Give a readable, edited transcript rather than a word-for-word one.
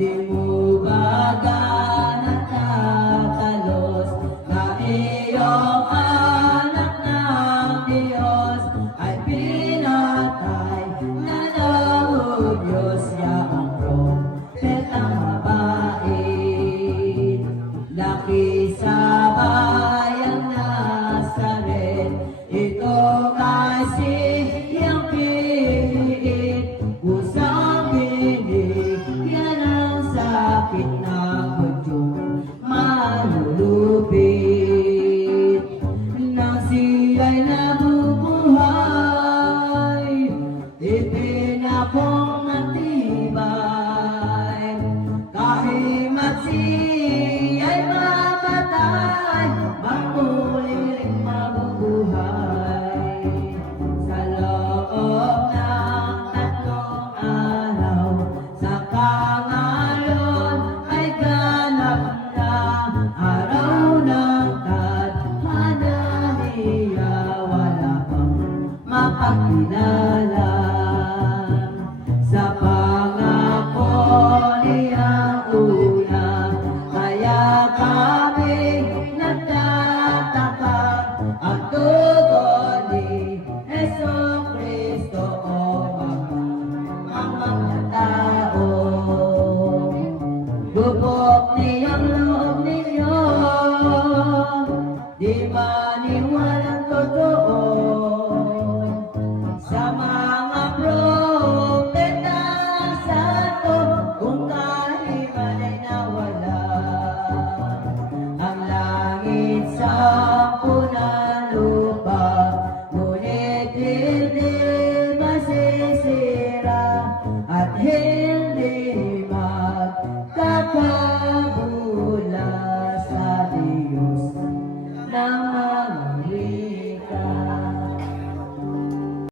Di mo ba nakakalos na iyong anak ng Diyos ay pinatay na Diyos yaong propetang mabait. Laki sa bayang Nazaret, ito kasi yung piniit, usang binigyan ng sakit na hudyong malulupit. Nang siya'y nabubuhay, ipinakong matibay, kahimat siya'y mamatay, magmuli ring mabubuhay. Sa loob ng 3 araw, sa kangalon ay ganap na araw ng tadhana niya, wala pang mapakilala. Sa pangako niyang una, kaya kami nagtataka, ang dugo ni Jesucristo o mga tao. Lubog niyang loob ninyo, di maniwalang totoo. Sa mga propeta santo, kung kahimalay na wala, ang langit sa lupa, ngunit hindi masisira at hindi magkakaroon